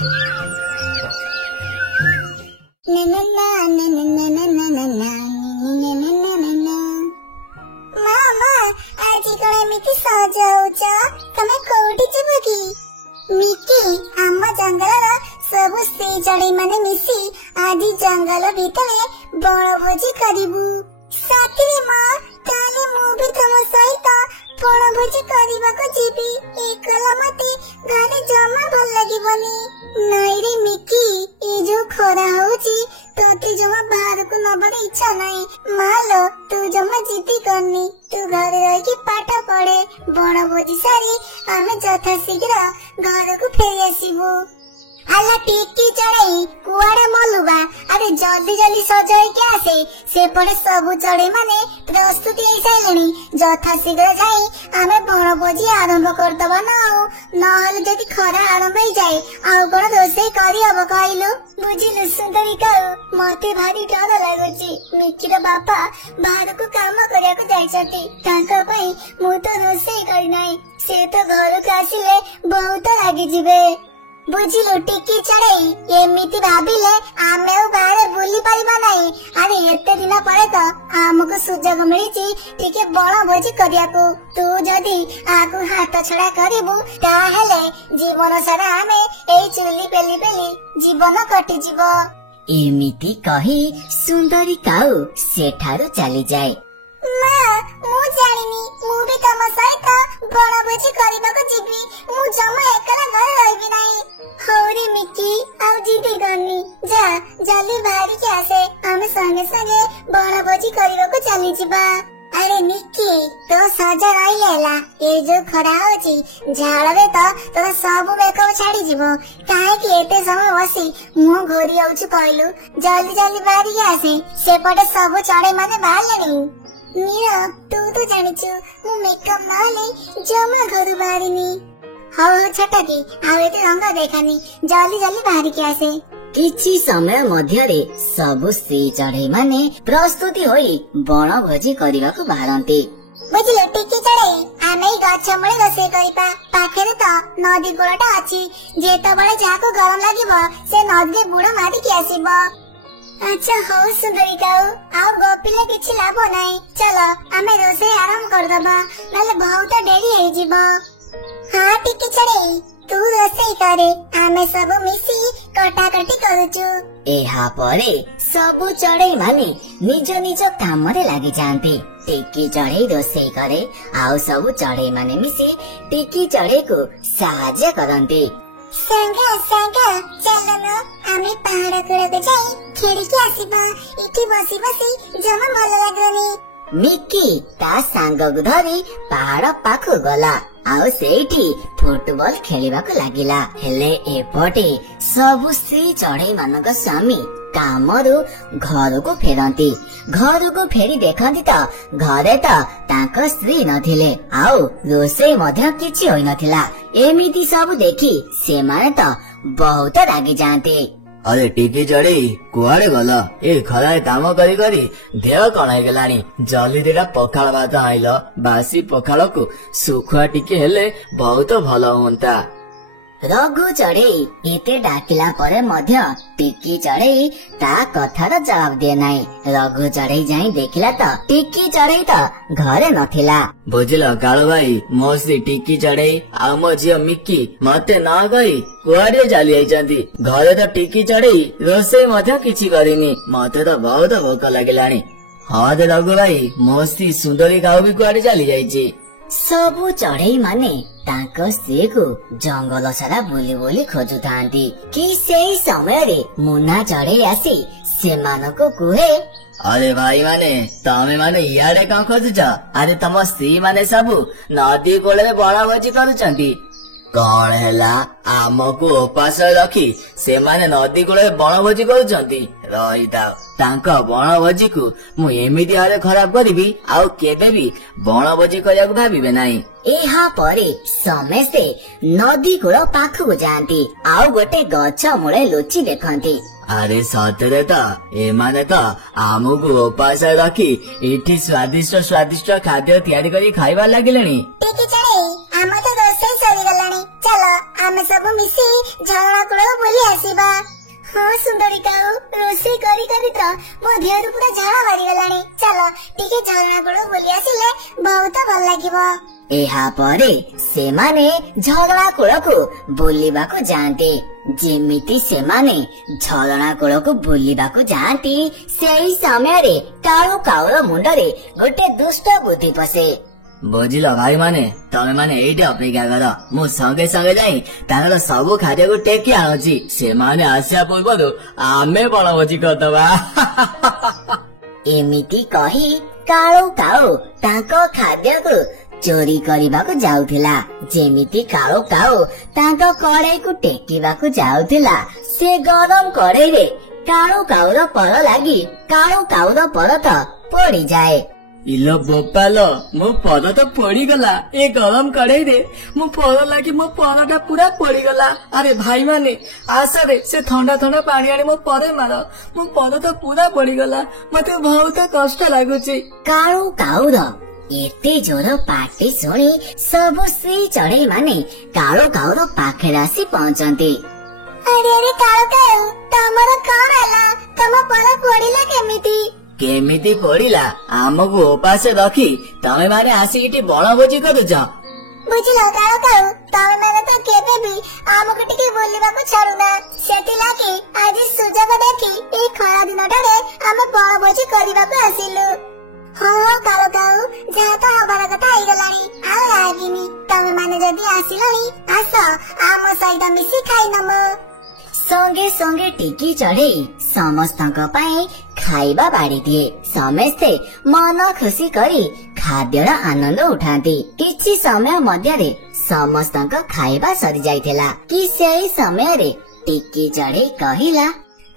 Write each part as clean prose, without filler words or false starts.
मामा आज कौन एमती सजाउच तमे कोठी जिबो की मिकी आम जंगल सब स्त्री चढ़ई माने मिसी आज जंगल भितरे बनभोजी करिबु साथी मां ताले मु भी तम सहित बनभोजी करबाको जीबी एकला मते घरे जमा भल लागिबनी नहीं रे मिकी ए जो खरा होची तोते जमा बाहर को नबर इच्छा नहीं मालो तू जमा जिद्दी करनी तू घर रह के पाठ पढ़े बनभोजी सारी आमे यथा शीघ्र घर को फेरी आसीबो आला टिकी चढ़ई कुआड़े मलुबा अरे जल्दी जल्दी सजाई के आसे से पड़े सबु चढ़ई माने प्रस्तुति हो साइलेनी यथा शीघ्र जाई आमे बनभोजी आरंभ करदबा ना नहले जदि खरा आरंभ हो जाए आउ कोन रोषेई करी हबो कहलु बुझिलु सुंदरी काऊ मते भारी डर लागुची मिकीर बापा बाहर को काम करिया को जाइछथि तांका पई मु तो रोषेई करि नै से तो घर को आसिले बहुत लागी जिवे बुझिलु टिकी चढ़ई एमिति भाबिले आमे बाहर बुली परिबा नाही अरे एते दिन परे तो हमको सुजोग मिलिची टिके बनभोजी करियाको तू जदी आगु हाथ छड़ा करिबु ताहेले जीवन सारा आमे एई चुली पेली पेली जीवन कटि जीवो एमिति कही सुंदरी काऊ सेठारु चली जाए मां मु जानिनी मु भी तम सहित बनभोजी करबाको जीबी मु जमा एकला घर रहबी नाही हौरी मिकी आउ जीती गनी जा जल्दी बाहरी के आसे आमे संगे संगे बनभोजी करबाको चली जिबा अरे मिकी तो सजा रही लेला ए जो खरा होची झाड़े तो तो सब मेकअप छाड़ी जीवो काहे कि एते समय बसी मु घोरी आउछु कहलु जल्दी जल्दी बाहरी के आसे सेपटे सब चढ़े माने बाहरलेनी मीरा तू तो जानिछु मु मेकअप नहले जमा घर बाहरिनी हाउ छटकी आवे ते रंग देखानी जल्दी जल्दी बाहरी के आसे किछि समय मध्यरे सबु स्त्री चढ़ई माने प्रस्तुति होई बनभोजी करबाको बाहरंती बुझिलो टिकी चढ़ई आमे गछ मूले रोषेई करिपा पाखरे तो नदी कूलटा अछि जेतबळे जाको गरम लागिबो से नदी बुड़ मारी के आसीबो अच्छा हो सुंदरी काऊ आउ गपिले किछि लाभ नाही चलो आमे रोषेई आरंभ कर दबा नले बहुत देरी हे जीवो हाँ टिकी चढ़ई तू रोषेई करे आमे सब मिसी कटाकटी करूछु एहा परे सबु चढ़ई माने निज निज काम रे लागि जांती टिकी चढ़ई रोषेई करे आउ सबु चढ़ई माने मिसी टिकी चढ़ई को सहाय्य करंती संगा संगा चलो न आमे पहाड़ कूलक जाई खेली के आसीबा इठी बसी बसी जमा भल लागनी मिकी ता सांग को धरी पहाड़ पाखु गला आउ सेठी फुटबॉल खेलिबाको लागिला हेले एपटे सबु स्त्री चढ़ई मानक स्वामी कामरु घर को फेरंती घर को फेरी देखंती तो घरे तो तांको स्त्री नथिले आउ रोषेई मध्य किछि होई नथिला एमिति सब देखी से माने तो बहुत रागी जांती अरे टिकी चढ़ई कुआड़े गल ए खरा काम करी करी देह कण हो गलानी जल्दी दिटा पखाल भात आइल बासी पखाल को सुखुआ टिके हेले बहुत भल होंता रघु चढ़ई एते डाकिला परे मध्य टिकी चढ़ई ता कथार जवाब दे नाई रघु चढ़ई जाई देखिला तो टिकी चढ़ई तो घरे नथिला बुझिल कालू भाई मोसी टिकी चढ़ई आ मो झियो मिक्की मते न कही कुआड़े चली आइचंती घरे तो टिकी चढ़ई रोषेई मध्य किछि करिनी मते तो बहुत भोक लागिलानी हाँ दे रघु भाई मोसी सुंदरी काऊ भी कुआड़े चली जाइछि सबु चढ़ई माने तांको स्त्री को जंगल सारा बुली बुली खोजु थांती कि सेई समय रे मुन्ना चढ़ई आसी सेमानको कुहे अरे भाई माने तमे माने इयाडे का खोजुछ अरे तम स्त्री माने सबु नदी कोले बनभोजी करूचंती कौन हैला आमको उपास रखी से माने नदी कोले बनभोजी करूचंती रहिता तांका बनभोजी को मु एमिति हाले खराब करिबी आउ केबे भी बनभोजी करियाको भाबिबे नाही एहा परे समस्ते नदी कूल पाखु जाती आउ गोटे गछ मूले लुचि देखती अरे सतरे तो एमाने तो आमको उपास रखी इठी स्वादिष्ट स्वादिष्ट खाद्य तैयारी करी खाइबा लागिलेनी टिकी चढ़ई ଆମ ତ ରୋଷେଇ ସରିଗଲାଣି, ଚାଲ ଆମେ ସବୁ ମିଶି ଝରଣା କୂଳକୁ ବୁଲି ଆସିବା। ହଁ ସୁନ୍ଦରୀ କାଉ, ରୋଷେଇ କରି କରି ତ ମୋ ଦେହରୁ ପୁରା ଝାଳ ବାହାରିଗଲାଣି। ଚାଲ ଟିକେ ଝରଣା କୂଳକୁ ବୁଲି ଆସିଲେ ବହୁତ ଭଲ ଲାଗିବ। ଏହା ପରେ ସେମାନେ ଝରଣା କୂଳକୁ ବୁଲିବାକୁ ଯାଆନ୍ତି। ଯେମିତି ସେମାନେ ଝରଣା କୂଳକୁ ବୁଲିବାକୁ ଯାଆନ୍ତି, ସେଇ ସମୟରେ କାଳୁ କାଉର ମୁଣ୍ଡରେ ଗୋଟେ ଦୁଷ୍ଟ ବୁଦ୍ଧି ପଶେ। ବୁଝିଲ ଭାଇ ମାନେ, ତମେ ମାନେ ଏଇଠି ଅପେକ୍ଷା କର, ମୁଁ ସଙ୍ଗେ ସଙ୍ଗେ ଯାଇ ତାଙ୍କର ସବୁ ଖାଦ୍ୟକୁ ଟେକି ଆଣୁଛି। ସେମାନେ ଆସିବା ପୂର୍ବରୁ ଆମେ ବଣଭୋଜି କରିଦବା। ଏମିତି କହି କାଳୁ କାଉ ତାଙ୍କ ଖାଦ୍ୟକୁ ଚୋରି କରିବାକୁ ଯାଉଥିଲା। ଯେମିତି କାଳୁ କାଉ ତାଙ୍କ କଡେଇକୁ ଟେକିବାକୁ ଯାଉଥିଲା, ସେ ଗରମ କଡେଇରେ କାଳୁ କାଉର ପର ଲାଗି କାଳୁ କାଉର ପରତ ପୋଡିଯାଏ। ଇଲୋ ବୋପାଲ, ମୋ ପର ତ ପୋଡିଗଲା। ଏ ଗରମ କଡେଇରେ ମୋ ପର ଲାଗି ମୋ ପରଟା ପୁରା ପୋଡିଗଲା। ଆରେ ଭାଇ ମାନେ ଆସରେ, ସେ ଥଣ୍ଡା ଥଣ୍ଡା ପାଣି ଆଣି ମୋ ପରେ ମାର, ମୋ ପର ତ ପୁରା ପୋଡିଗଲା। ମତେ ବହୁତ କଷ୍ଟ ଲାଗୁଛି। କାଳୁ କାଉର ଏତେ ଜୋର ପାଟି ଶୁଣି ସବୁ ସ୍ତ୍ରୀ ଚଢେଇ ମାନେ କାଳୁ କାଉର ପାଖରେ ଆସି ପହଞ୍ଚନ୍ତି। ଆରେ ଆରେ କାଳୁ କାଉ, ତମର କଣ ହେଲା? ତମ ପର ପୋଡିଲା କେମିତି? କେମିତି ପୋଡିଲା? ଆମକୁ ଉପାସ ରଖି ତମେ ମାନେ ଆସି ଏଠି ବଣଭୋଜି କରୁଛ। ବୁଝିଲ କାଳୁ କାଉ, ତମେ ମାନେ ତ କେବେ ବି ଆମକୁ ଟିକେ ବୁଲିବାକୁ ଛାଡୁନା। ସେଥିଲାଗି ଆଜି ସୁଯୋଗ ଦେଖି ଏଇ ଖରା ଦିନଟାରେ ଆମେ ବଣଭୋଜି କରିବାକୁ ଆସିଲୁ। ହଁ କାଳୁ କାଉ, ଯାହା ତ ହବାର କଥା ହେଇଗଲାଣି, ଆଉ ଲାଗିନି। ତମେ ମାନେ ଯଦି ଆସିଲଣି, ଆସ ଆମ ସହିତ ମିଶି ଖାଇନମ। ସଙ୍ଗେ ସଙ୍ଗେ ଟିକି ଚଢେଇ ସମସ୍ତଙ୍କ ପାଇଁ ଖାଇବା ବାଢି ଦିଏ। ସମସ୍ତେ ମନ ଖୁସି କରି ଖାଦ୍ୟର ଆନନ୍ଦ ଉଠାନ୍ତି। କିଛି ସମୟ ମଧ୍ୟରେ ସମସ୍ତଙ୍କ ଖାଇବା ସରି ଯାଇଥିଲା କି ସେଇ ସମୟରେ ଟିକି ଚଢେଇ କହିଲା,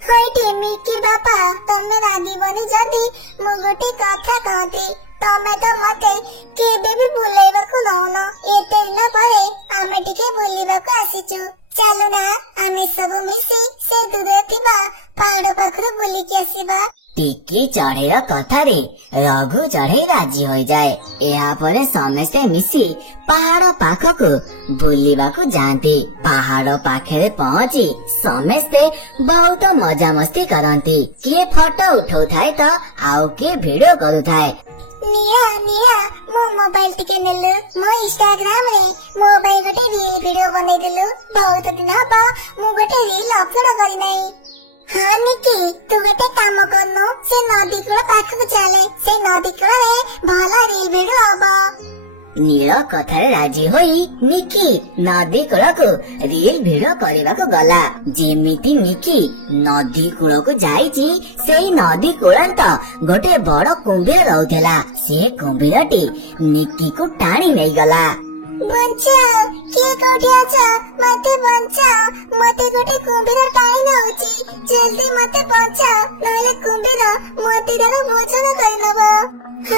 ହଇଟି ମିକି ବାପା, ତମେ ରାଗିବନି ଯଦି ମୁଁ ଗୋଟେ କଥା କହନ୍ତି। ତମେ ତ ମତେ କେବେ ବି ବୁଲେଇବାକୁ ଦଉନ। ଏତେ ଦିନ ପରେ ଆମେ ଟିକେ ବୁଲିବାକୁ ଆସିଛୁ। ଚାଲୁନା ଆମେ ସବୁ ମିଶି ସେ ଦୂରରେ ଥିବା ପାହାଡ ପାଖରୁ ବୁଲିକି ଆସିବା। ଟିକି ଚଢେଇର କଥାରେ ରଘୁ ଚଢେଇ ରାଜି ହୋଇଯାଏ। ଏହାପରେ ସମସ୍ତେ ମିଶି ପାହାଡ ପାଖକୁ ବୁଲିବାକୁ ଯାଆନ୍ତି। ପାହାଡ ପାଖରେ ପହଞ୍ଚି ସମସ୍ତେ ବହୁତ ମଜାମସ୍ତି କରନ୍ତି। କିଏ ଫଟୋ ଉଠଉଥାଏ ତ ଆଉ କିଏ ଭିଡିଓ କରୁଥାଏ। ନିଆ ନିଆ, ମୋ ମୋବାଇଲ ଟିକେ ନେଲୁ। ମୋ ଇନଷ୍ଟାଗ୍ରାମ ରେ ମୋ ପାଇଁ ଗୋଟେ ରିଲ ଭିଡିଓ ବନେଇଦେଲୁ। ବହୁତ ଦିନ ହବ ମୁଁ ଗୋଟେ ରିଲ ଅପଲୋଡ କରିନାହିଁ। ହଁ ନିକି, ତୁ ଗୋଟେ କାମ କରୁନୁ, ସେ ନଦୀ କୂଳ ପାଖକୁ ଚାଲେ। ସେ ନଦୀ କୂଳରେ ଭଲ ରିଲ ଭିଡିଓ ହବ। ନୀଳ କଥାରେ ରାଜି ହୋଇ ନିକି ନଦୀ କୂଳକୁ ରିଲ ଭିଡିଓ କରିବାକୁ ଗଲା। ଯେମିତି ନିକି ନଦୀ କୂଳକୁ ଯାଇଛି, ସେଇ ନଦୀ କୂଳରେ ତ ଗୋଟେ ବଡ କୁମ୍ଭୀର ରହୁଥିଲା। ସେ କୁମ୍ଭୀରଟି ନିକିକୁ ଟାଣି ନେଇଗଲା। ବଞ୍ଚାଅ, କିଏ କୋଉଠି ଅଛ? ମତେ ବଞ୍ଚାଅ, ମତେ ଗୋଟେ କୁମ୍ଭୀର ଟାଣି ନଉଛି। ଜଲ୍ଦି ମତେ ବଞ୍ଚାଅ, ନହେଲେ କୁମ୍ଭୀର ମତେ ତାର ଭୋଜନ କରିନବ।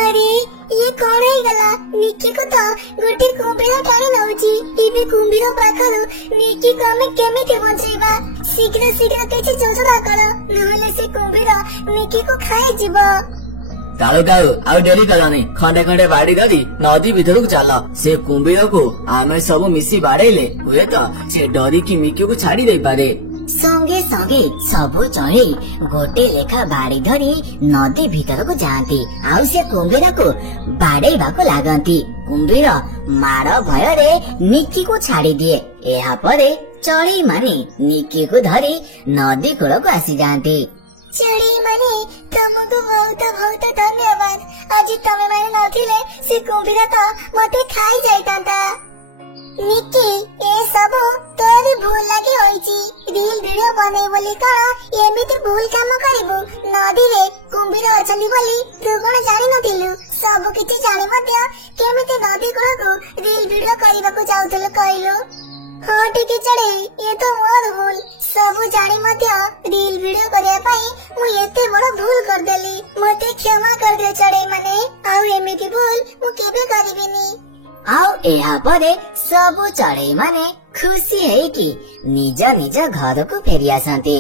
ଆରେ ଇଏ କଣ ହେଇଗଲା? ନିକିକୁ ତ ଗୋଟେ କୁମ୍ଭୀର ଟାଣି ନଉଛି। ଏବେ କୁମ୍ଭୀର ପାଖରୁ ନିକିକୁ ଆମେ କେମିତି ବଞ୍ଚେଇବା? ଶୀଘ୍ର ଶୀଘ୍ର କିଛି ଯୋଜନା କର, ନହେଲେ ସେ କୁମ୍ଭୀର ନିକିକୁ ଖାଇଯିବ। କାଳୁ କାଳୁ, ଆଉ ଡେରି କଲନି, ଖଣ୍ଡେ ଖଣ୍ଡେ ବାଡି ଧରି ନଦୀ ଭିତରକୁ ଚାଲ। ସେ କୁମ୍ଭୀରକୁ ଆମେ ସବୁ ମିଶି ବାଡେଇଲେ ହୁଏତ ସେ ଡରିକି ମିକିକୁ ଛାଡି ଦେଇପାରେ। ସଙ୍ଗେ ସଙ୍ଗେ ସବୁ ଚଢେଇ ଗୋଟେ ଲେଖା ବାଡି ଧରି ନଦୀ ଭିତରକୁ ଯାଆନ୍ତି। ଆଉ ସେ କୁମ୍ଭୀରକୁ ବାଡେଇବାକୁ ଲାଗନ୍ତି। କୁମ୍ଭୀର ମାଡ ଭୟରେ ନିକିକୁ ଛାଡିଦିଏ। ଏହାପରେ ଚଢେଇ ମାନେ ନିକିକୁ ଧରି ନଦୀ କୂଳକୁ ଆସିଯାଆନ୍ତି। ଚଢେଇ ମାନେ ତମକୁ ବହୁତ ବହୁତ ଧନ୍ୟବାଦ। ଆଜି ତମେ ମାନେ ନଥିଲେ ସେ କୁମ୍ଭୀର ତ ମତେ ଖାଇ ଯାଇଥାନ୍ତା। ନିକି, ଏ ସବୁ ତୋରି ଭୁଲ ଲାଗି ହୋଇଛି। ରିଲ ଭିଡିଓ ବନେଇ ବୋଲି କଣ ଏମିତି ଭୁଲ କାମ କରିବୁ? ନଦୀରେ କୁମ୍ଭୀର ଅଛନ୍ତି ବୋଲି ତୁ କଣ ଜାଣିନଥିଲୁ? ସବୁ କିଛି ଜାଣି ମଧ୍ୟ କେମିତି ନଦୀ କୂଳକୁ ରିଲ ଭିଡିଓ କରିବାକୁ ଯାଉଥିଲୁ କହିଲୁ? ହଁ ଟିକେ ଚଢେଇ, ଏ ତ ମୋର ଭୁଲ। ସବୁ ଜାଣି ମଧ୍ୟ ରିଲ ଭିଡିଓ କରିବା ପାଇଁ ମୁଁ ଏତେ ବଡ ଭୁଲ କରିଦେଲି। ମତେ କ୍ଷମା କରିଦିଅ ଚଢେଇ ମାନେ, ଆଉ ଏମିତି ଭୁଲ ମୁଁ କେବେ କରିବିନି। ଆଉ ଏହାପରେ ସବୁ ଚଢେଇ ମାନେ ଖୁସି ହେଇକି ନିଜ ନିଜ ଘରକୁ ଫେରି ଆସନ୍ତି।